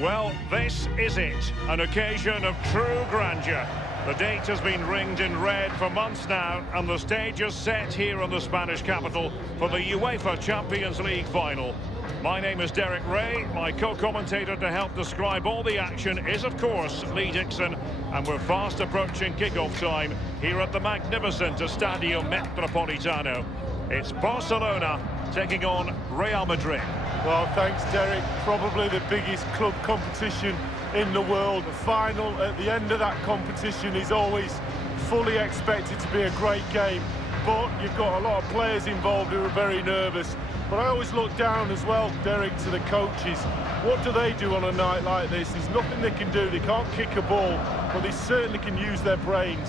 Well, this is it, an occasion of true grandeur. The date has been ringed in red for months now, and the stage is set here in the Spanish capital for the UEFA Champions League final. My name is Derek Ray. My co-commentator to help describe all the action is, of course, Lee Dixon, and we're fast approaching kick-off time here at the magnificent Estadio Metropolitano. It's Barcelona taking on Real Madrid. Well, thanks, Derek. Probably the biggest club competition in the world. The final at the end of that competition is always fully expected to be a great game. But you've got a lot of players involved who are very nervous. But I always look down as well, Derek, to the coaches. What do they do on a night like this? There's nothing they can do. They can't kick a ball, but they certainly can use their brains.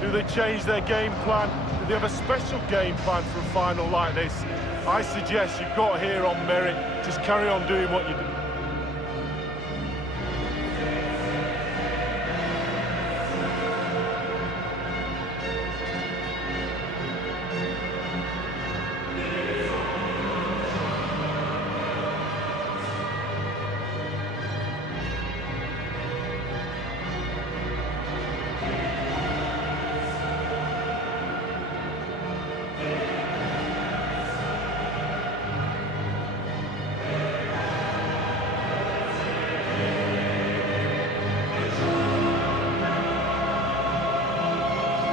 Do they change their game plan? Do they have a special game plan for a final like this? I suggest you've got here on merit. Just carry on doing what you do.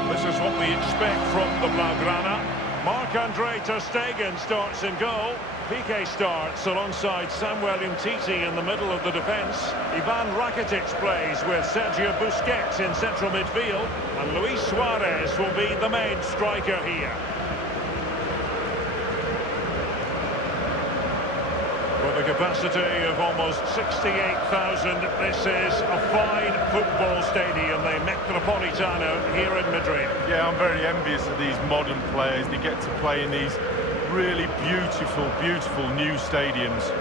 This is what we expect from the Blaugrana. Marc-Andre ter Stegen starts in goal. Piqué starts alongside Samuel Umtiti in the middle of the defence. Ivan Rakitic plays with Sergio Busquets in central midfield. And Luis Suarez will be the main striker here. With a capacity of almost 68,000, this is a fine football stadium, the Metropolitano here in Madrid. Yeah, I'm very envious of these modern players. They get to play in these really beautiful, beautiful new stadiums.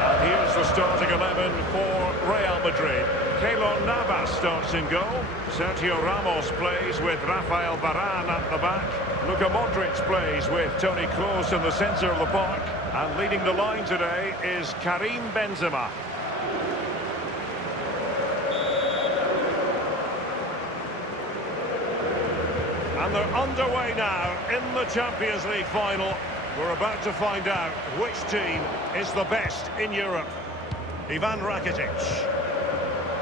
And here's the starting 11 for Real Madrid. Keylor Navas starts in goal. Sergio Ramos plays with Rafael Varane at the back. Luka Modric plays with Toni Kroos in the centre of the park. And leading the line today is Karim Benzema. And they're underway now in the Champions League final. We're about to find out which team is the best in Europe. Ivan Rakitic.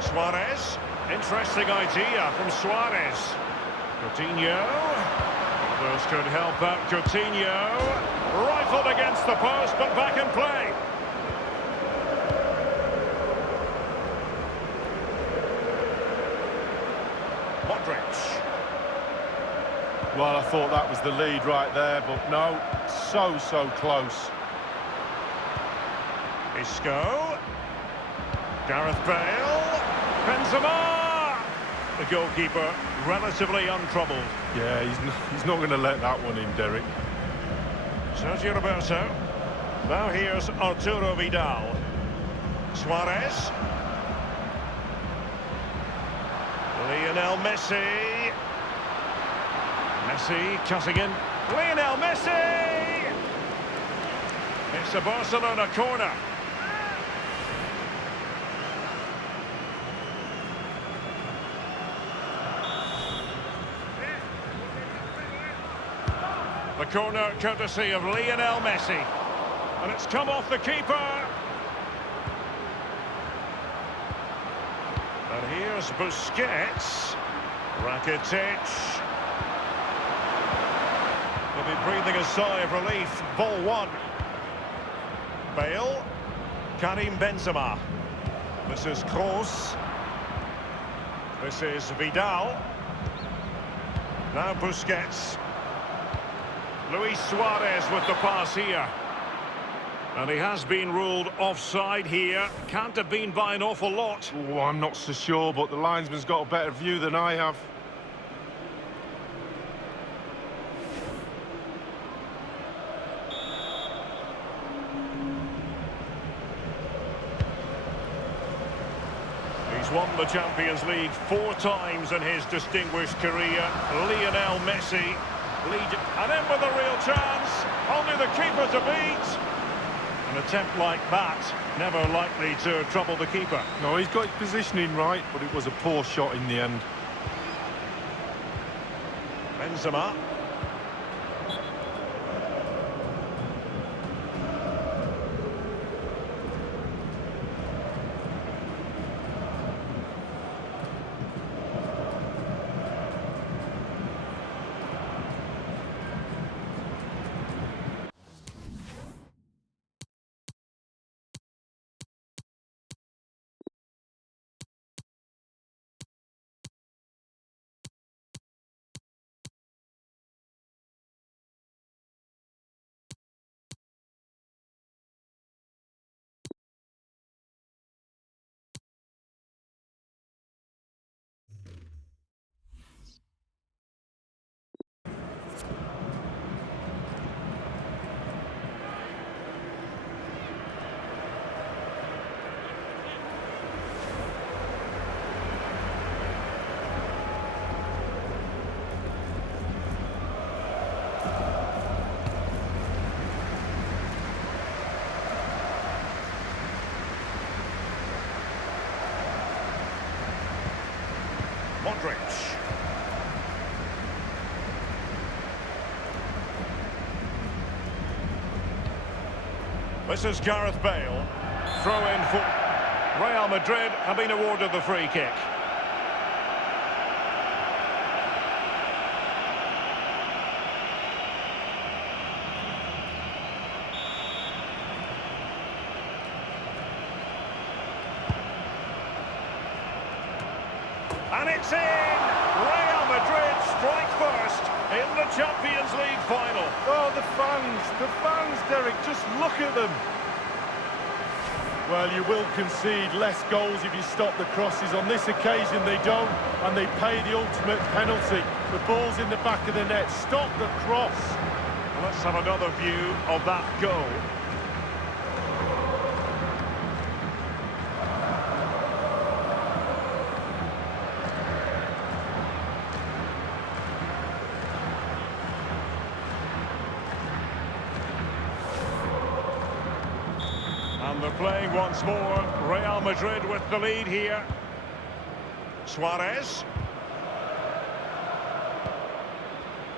Suarez. Interesting idea from Suarez. Coutinho. Those could help out Coutinho. Rifled against the post, but back in play. Modric. Well, I thought that was the lead right there, but no, so close. Isco. Gareth Bale. Benzema. The goalkeeper relatively untroubled. Yeah, he's not going to let that one in, Derek. Sergio Roberto. Now here's Arturo Vidal. Suarez. Lionel Messi. Messi cutting in. Lionel Messi! It's a Barcelona corner. The corner courtesy of Lionel Messi. And it's come off the keeper. And here's Busquets. Rakitic. They'll be breathing a sigh of relief. Ball one. Bale. Karim Benzema. This is Kroos. This is Vidal. Now Busquets. Luis Suarez with the pass here. And he has been ruled offside here. Can't have been by an awful lot. Oh, I'm not so sure, but the linesman's got a better view than I have. He's won the Champions League 4 times in his distinguished career. Lionel Messi. Lead, and in with a real chance. Only the keeper to beat. An attempt like that, never likely to trouble the keeper. No, he's got his positioning right, but it was a poor shot in the end. Benzema. Modric. This is Gareth Bale. Throw in for Real Madrid have been awarded the free kick. And it's in! Real Madrid strike first in the Champions League final. Oh, the fans, Derek, just look at them. Well, you will concede less goals if you stop the crosses. On this occasion, they don't, and they pay the ultimate penalty. The ball's in the back of the net. Stop the cross. Well, let's have another view of that goal. And they're playing once more. Real Madrid with the lead here. Suarez.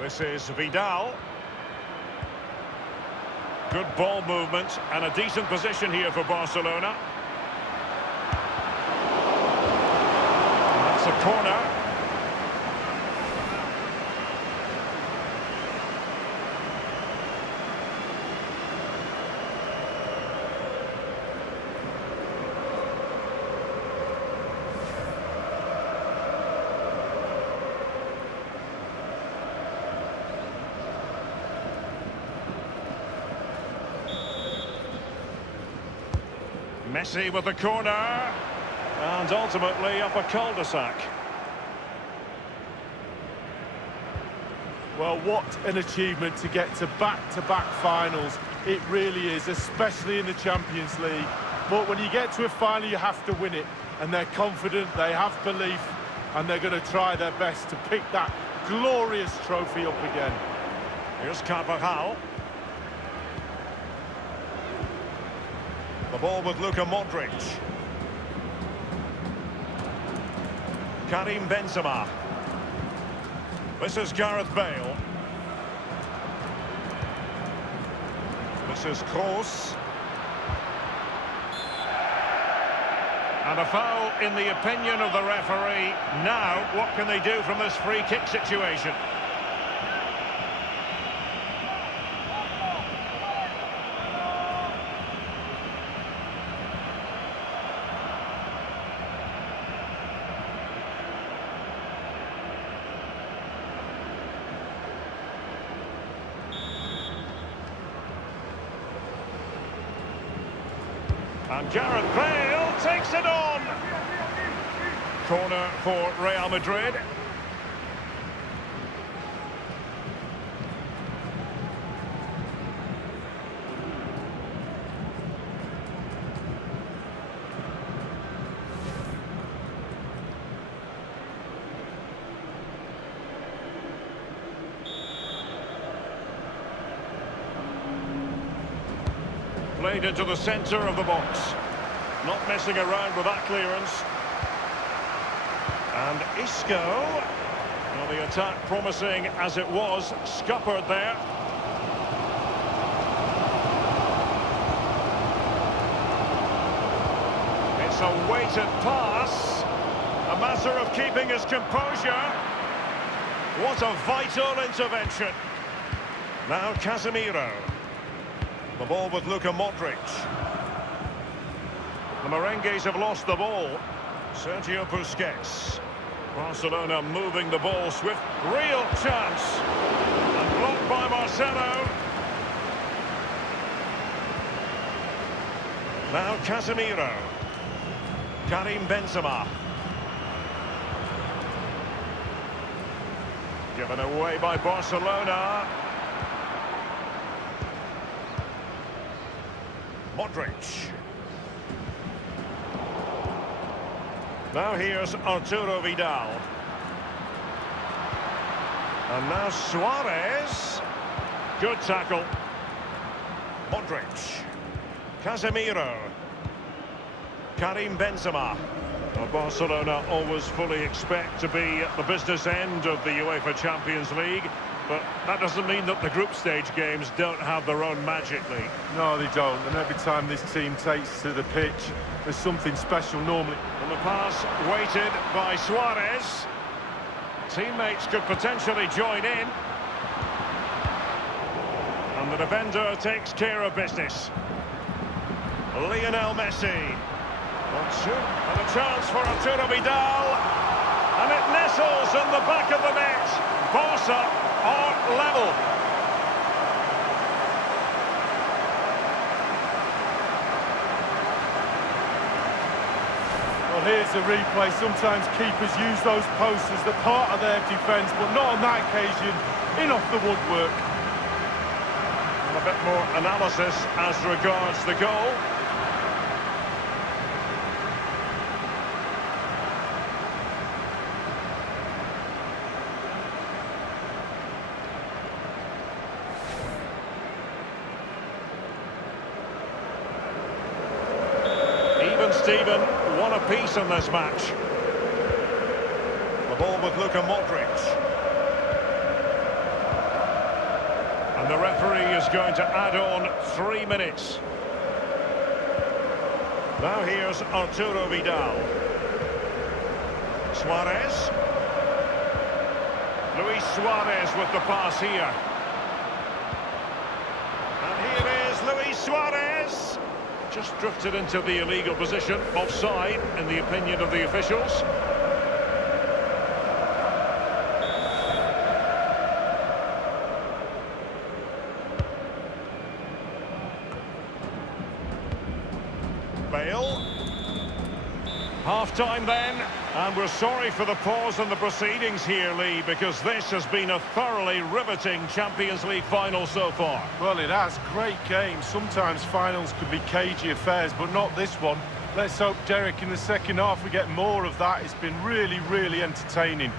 This is Vidal. Good ball movement and a decent position here for Barcelona. That's a corner. Messi with the corner, and ultimately up a cul-de-sac. Well, what an achievement to get to back-to-back finals. It really is, especially in the Champions League. But when you get to a final, you have to win it. And they're confident, they have belief, and they're going to try their best to pick that glorious trophy up again. Here's Carvajal. The ball with Luka Modric. Karim Benzema. This is Gareth Bale. This is Kroos. And a foul in the opinion of the referee. Now, what can they do from this free kick situation? And Gareth Bale takes it on. Corner for Real Madrid. Played into the centre of the box. Not messing around with that clearance. And Isco. Well, the attack promising as it was, scuppered there. It's a weighted pass. A matter of keeping his composure. What a vital intervention. Now Casemiro. The ball with Luka Modric. The Merengues have lost the ball. Sergio Busquets. Barcelona moving the ball swift. Real chance. And blocked by Marcelo. Now Casemiro. Karim Benzema. Given away by Barcelona. Modric. Now here's Arturo Vidal. And now Suarez. Good tackle. Modric. Casemiro. Karim Benzema. Well, Barcelona always fully expect to be at the business end of the UEFA Champions League, but that doesn't mean that the group stage games don't have their own magic, Lee. No, they don't. And every time this team takes to the pitch, there's something special normally. And the pass weighted by Suarez. Teammates could potentially join in. And the defender takes care of business. Lionel Messi. And a chance for Arturo Vidal. And it nestles in the back of the net. Barca are level. Well, here's the replay. Sometimes keepers use those posts as the part of their defence, but not on that occasion. In off the woodwork. And a bit more analysis as regards the goal. Steven, one apiece in this match. The ball with Luka Modric. And the referee is going to add on 3 minutes. Now here's Arturo Vidal. Suarez. Luis Suarez with the pass here. And here is Luis Suarez. Just drifted into the illegal position, offside, in the opinion of the officials. Bale. Half-time then, and we're sorry for the pause in the proceedings here, Lee, because this has been a thoroughly riveting Champions League final so far. Well, it has. Great games. Sometimes finals can be cagey affairs, but not this one. Let's hope, Derek, in the second half we get more of that. It's been really, really entertaining.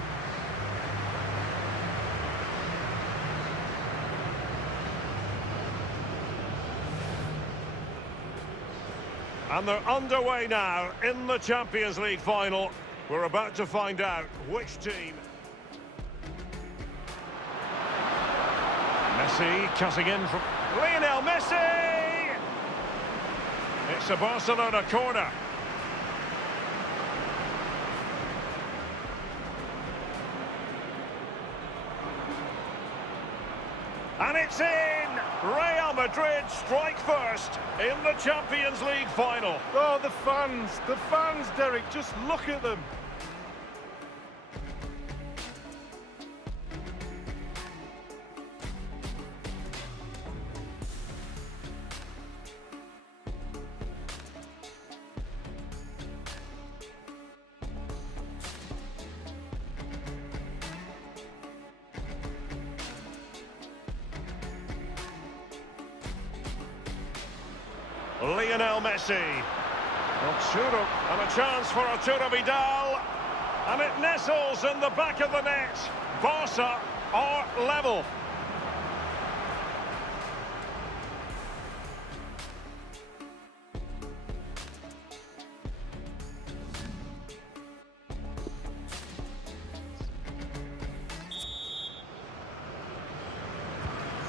And they're underway now in the Champions League final. We're about to find out which team. Messi cutting in from Lionel Messi! It's a Barcelona corner. And it's in! Real Madrid strike first in the Champions League final. Oh, the fans, Derek, just look at them. Lionel Messi. Arturo, and a chance for Arturo Vidal. And it nestles in the back of the net. Barca are level.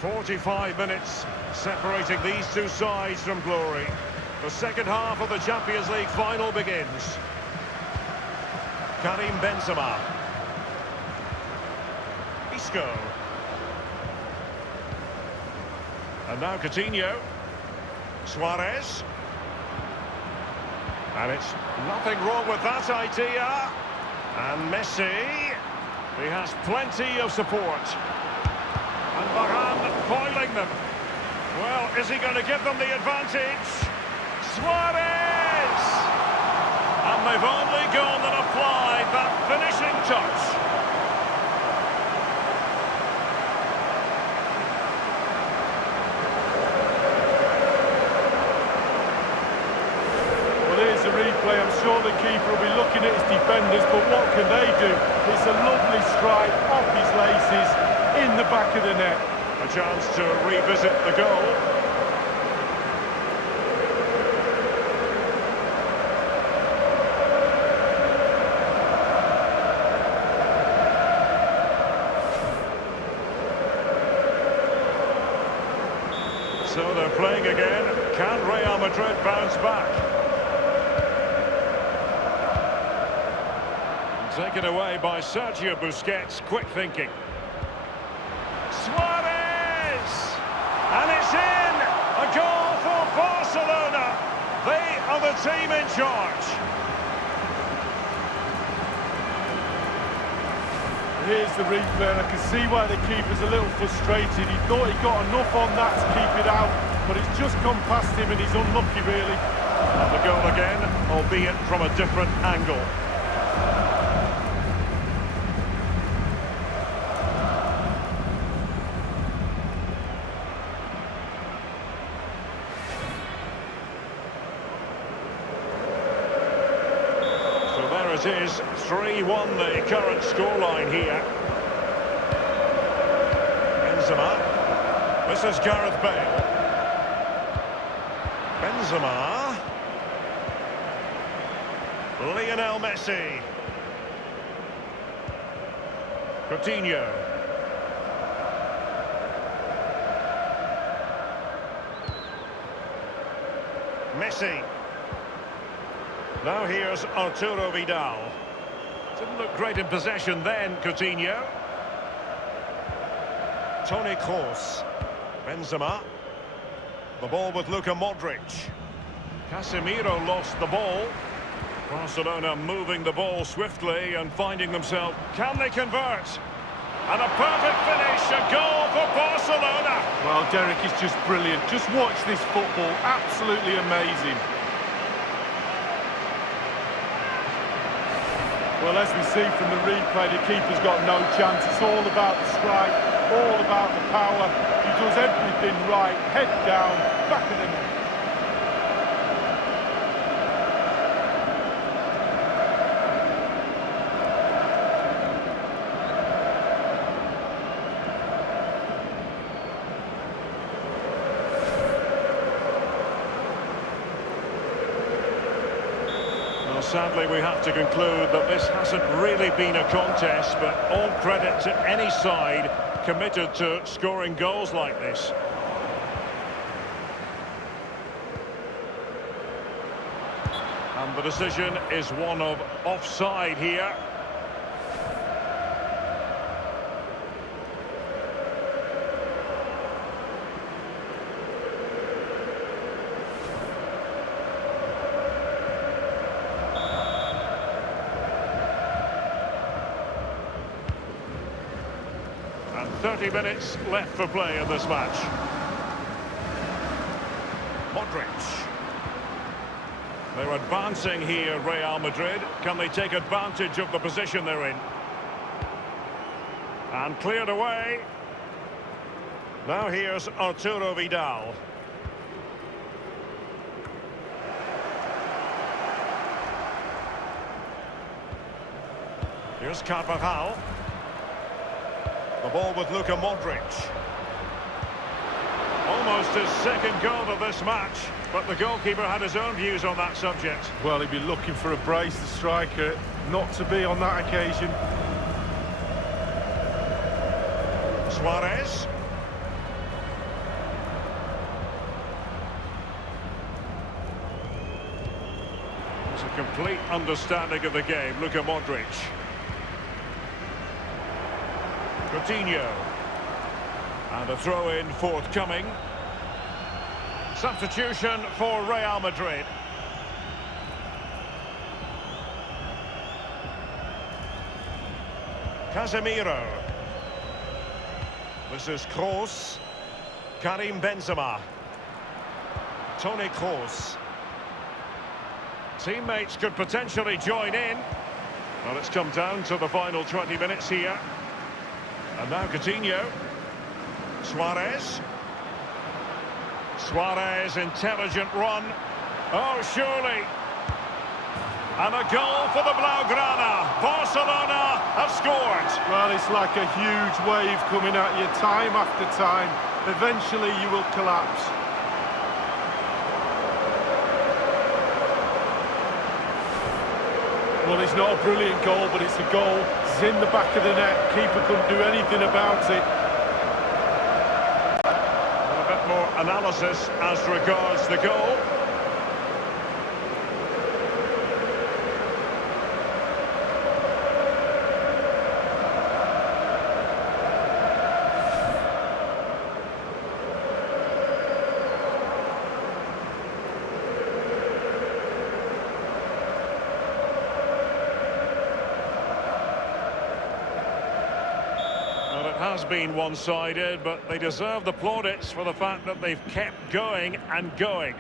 45 minutes separating these two sides from glory. The second half of the Champions League final begins. Karim Benzema. Isco. And now Coutinho. Suarez. And it's nothing wrong with that idea. And Messi. He has plenty of support. And Varane foiling them. Well, is he going to give them the advantage? Suarez! And they've only gone and applied that finishing touch. Well, here's the replay. I'm sure the keeper will be looking at his defenders, but what can they do? It's a lovely strike off his laces in the back of the net. A chance to revisit the goal. So they're playing again. Can Real Madrid bounce back? Taken away by Sergio Busquets. Quick thinking. Suarez! And it's in! A goal for Barcelona! They are the team in charge. Here's the replay, and I can see why the keeper's a little frustrated. He thought he got enough on that to keep it out, but it's just gone past him and he's unlucky, really. And the goal again, albeit from a different angle. It is 3-1 the current scoreline here. Benzema. This is Gareth Bale. Benzema. Lionel Messi. Coutinho. Messi. Now here's Arturo Vidal. Didn't look great in possession then, Coutinho. Toni Kroos. Benzema. The ball with Luka Modric. Casemiro lost the ball. Barcelona moving the ball swiftly and finding themselves. Can they convert? And a perfect finish, a goal for Barcelona. Well, Derek is just brilliant. Just watch this football. Absolutely amazing. Well, as we see from the replay, the keeper's got no chance. It's all about the strike, all about the power. He does everything right, head down, back of the net. Sadly, we have to conclude that this hasn't really been a contest, but all credit to any side committed to scoring goals like this. And the decision is one of offside here. And 30 minutes left for play in this match. Modric. They're advancing here, Real Madrid. Can they take advantage of the position they're in? And cleared away. Now here's Arturo Vidal. Here's Carvajal. The ball with Luka Modric. Almost his second goal of this match, but the goalkeeper had his own views on that subject. Well, he'd be looking for a brace, the striker, not to be on that occasion. Suarez. Complete understanding of the game, Luka Modric. Coutinho. And a throw-in forthcoming. Substitution for Real Madrid. Casemiro. This is Kroos. Karim Benzema. Toni Kroos. Teammates could potentially join in. Well, it's come down to the final 20 minutes here. And now Coutinho. Suarez. Suarez, intelligent run. Oh, surely. And a goal for the Blaugrana. Barcelona have scored. Well, it's like a huge wave coming at you time after time. Eventually you will collapse. Well, it's not a brilliant goal, but it's a goal. It's in the back of the net. Keeper couldn't do anything about it. A bit more analysis as regards the goal. Well, it has been one-sided, but they deserve the plaudits for the fact that they've kept going and going.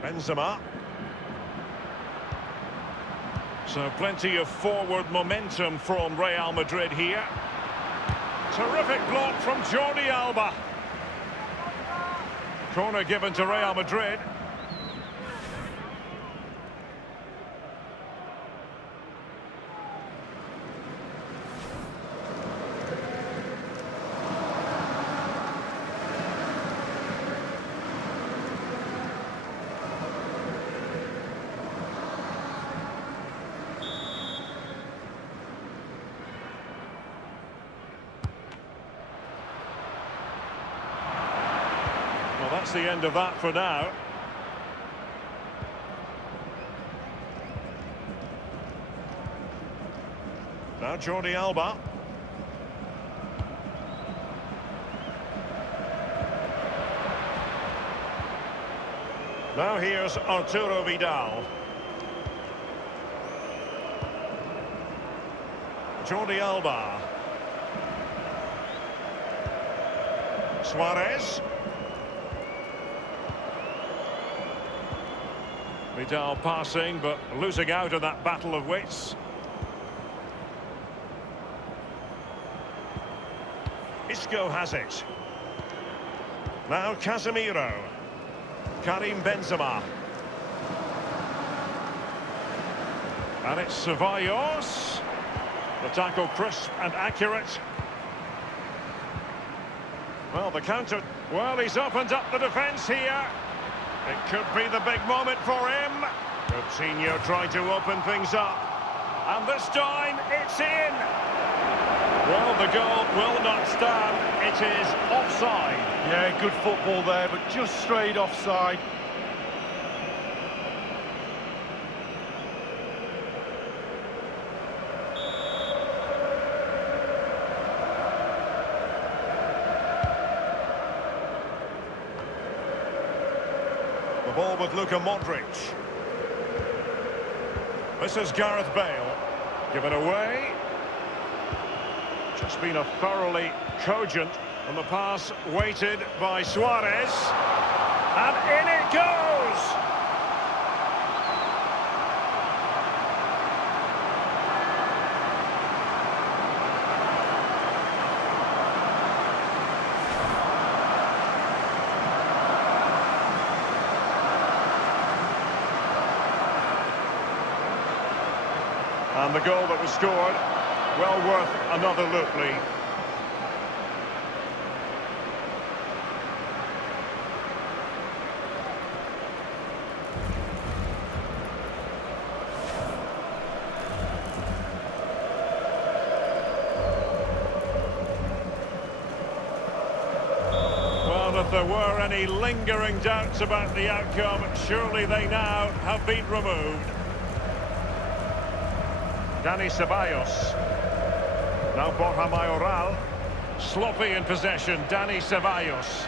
Benzema. So plenty of forward momentum from Real Madrid here. Terrific block from Jordi Alba. Corner given to Real Madrid. Well, that's the end of that for now. Now Jordi Alba. Now here's Arturo Vidal. Jordi Alba. Suarez. Vidal passing, but losing out in that battle of wits. Isco has it. Now Casemiro. Karim Benzema. And it's Ceballos. The tackle crisp and accurate. Well, the counter. Well, he's opened up the defence here. It could be the big moment for him. Coutinho trying to open things up. And this time, it's in. Well, the goal will not stand. It is offside. Yeah, good football there, but just straight offside. The ball with Luka Modric. This is Gareth Bale. Given away. Just been a thoroughly cogent, and the pass weighted by Suarez. And in it goes! And the goal that was scored, well worth another look, Lee. Well, If there were any lingering doubts about the outcome, surely they now have been removed. Dani Ceballos. Now Borja Mayoral. Sloppy in possession, Dani Ceballos.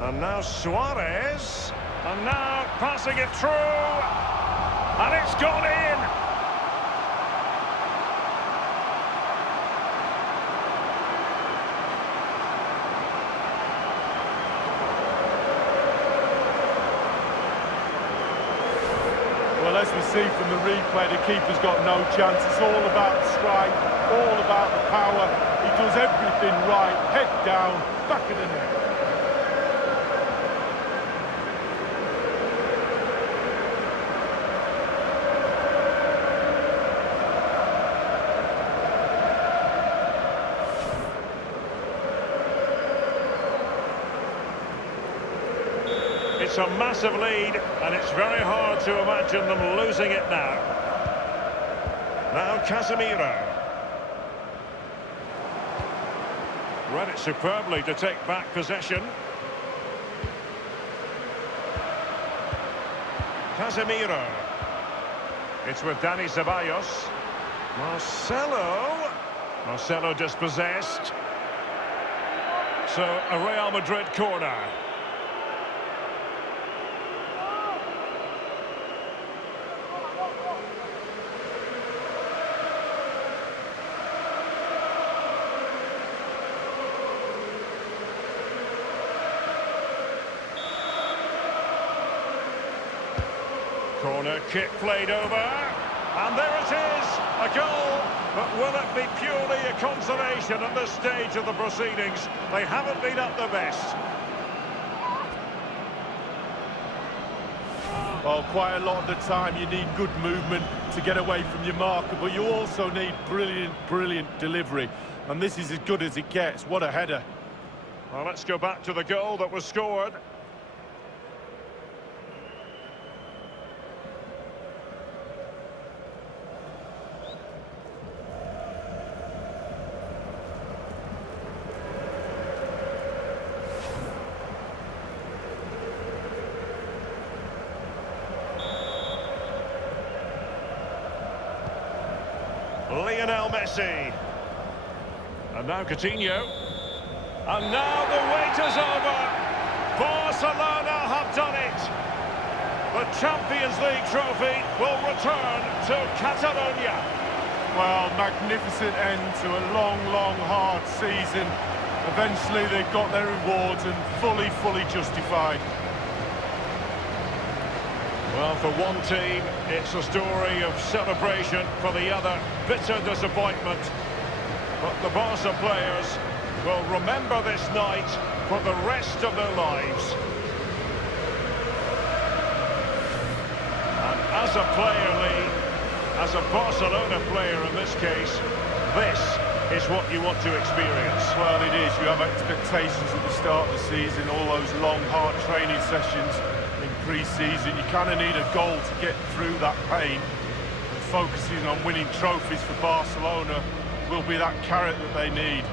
And now Suarez. And now passing it through. And it's gone in. Well, as we see from the replay, the keeper's got no chance. It's all about the strike, all about the power. He does everything right. Head down, back of the net. It's a massive lead, and it's very hard to imagine them losing it now. Now Casemiro. Read it superbly to take back possession. Casemiro. It's with Dani Ceballos. Marcelo dispossessed. So a Real Madrid corner. Corner kick played over, and there it is, a goal, but will it be purely a consolation at this stage of the proceedings? They haven't been at their best. Well, quite a lot of the time you need good movement to get away from your marker, but you also need brilliant delivery, and this is as good as it gets. What a header. Well, let's go back to the goal that was scored. Lionel Messi. And now Coutinho. And now the wait is over. Barcelona have done it. The Champions League trophy will return to Catalonia. Well, magnificent end to a long, hard season. Eventually they've got their rewards and fully justified. Well, for one team, it's a story of celebration. For the other, bitter disappointment. But the Barca players will remember this night for the rest of their lives. And as a player, Lee, as a Barcelona player in this case, this is what you want to experience. Well, it is. You have expectations at the start of the season, all those long, hard training sessions. In pre-season, you kind of need a goal to get through that pain, and focusing on winning trophies for Barcelona will be that carrot that they need.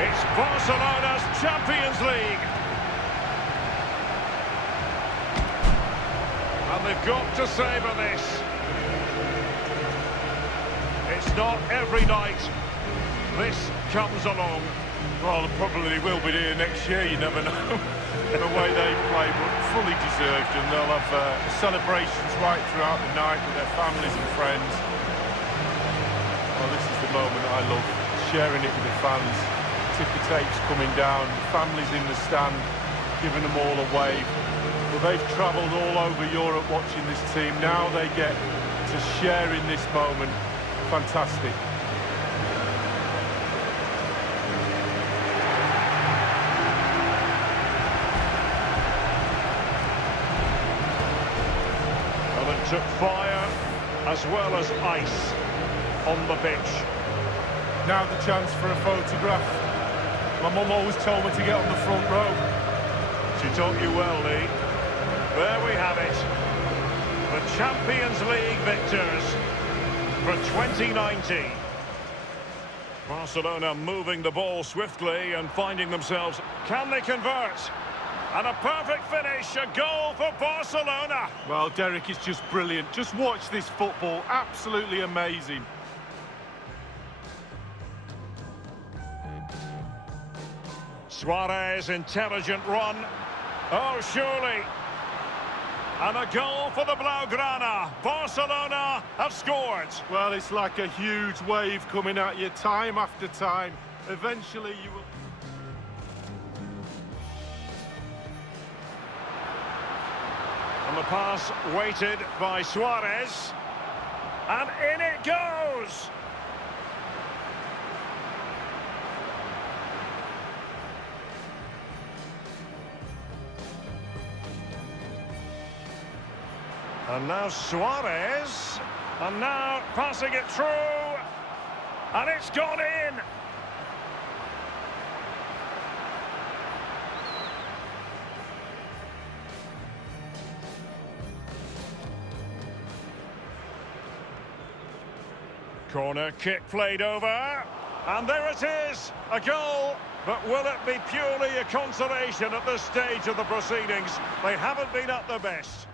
It's Barcelona's Champions League, and they've got to savour this. It's not every night this comes along. Well, they probably will be here next year, you never know, the way they play, but fully deserved, and they'll have celebrations right throughout the night with their families and friends. Well, this is the moment I love, sharing it with the fans, ticker tapes coming down, families in the stand, giving them all a wave. Well, they've travelled all over Europe watching this team, now they get to share in this moment. Fantastic. Took fire as well as ice on the pitch. Now the chance for a photograph. My mum always told me to get on the front row. She taught you well, Lee. There we have it. The Champions League victors for 2019. Barcelona moving the ball swiftly and finding themselves. Can they convert? And a perfect finish, a goal for Barcelona. Well, Derek, is just brilliant. Just watch this football, absolutely amazing. Suarez, intelligent run. Oh, surely. And a goal for the Blaugrana. Barcelona have scored. Well, it's like a huge wave coming at you time after time. Eventually you will... And the pass weighted by Suarez. And in it goes. And now Suarez, and now passing it through, and it's gone in. Corner kick played over, and there it is, a goal. But will it be purely a consolation at this stage of the proceedings? They haven't been at their best.